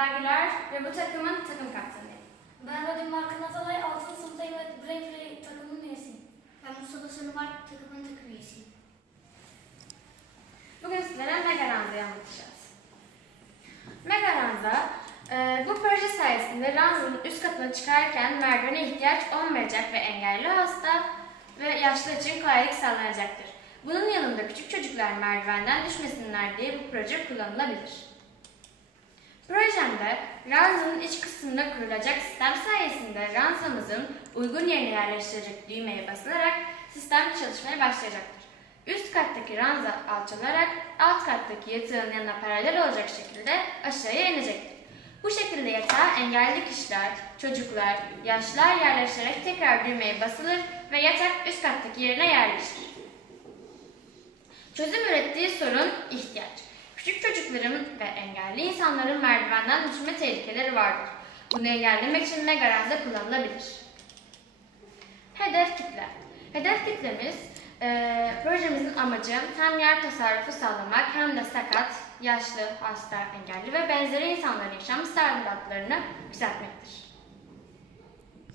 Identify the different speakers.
Speaker 1: Dergiler ve bu takımın takım kaptanıyım.
Speaker 2: Ben Radim Markan Atalay, 6. sınıftayım ve Brave Play takımının üyesiyim. Ben Mustafa Sönümark, takımın takım üyesiyim.
Speaker 1: Bugün sizlere Megaranza'yı anlatacağız. Megaranza, e, bu proje sayesinde ranzanın üst katına çıkarken merdivene ihtiyaç olmayacak ve engelli hasta ve yaşlı için kolaylık sağlanacaktır. Bunun yanında küçük çocuklar merdivenden düşmesinler diye bu proje kullanılabilir. Projemde ranzanın iç kısmında kurulacak sistem sayesinde ranzamızın uygun yerine yerleştirecek düğmeye basılarak sistem çalışmaya başlayacaktır. Üst kattaki ranza alçalarak alt kattaki yatağın yanına paralel olacak şekilde aşağıya inecektir. Bu şekilde yatağa engelli kişiler, çocuklar, yaşlılar yerleştirerek tekrar düğmeye basılır ve yatak üst kattaki yerine yerleşir. Çözüm ürettiği sorun ihtiyaç. Çocukların ve engelli insanların merdivenden düşme tehlikeleri vardır. Bunu engellemek için megaranza kullanılabilir. Hedef kitle. Hedef kitlemiz eee, projemizin amacı hem yer tasarrufu sağlamak hem de sakat, yaşlı, hasta, engelli ve benzeri insanların yaşam standartlarını yükseltmektir.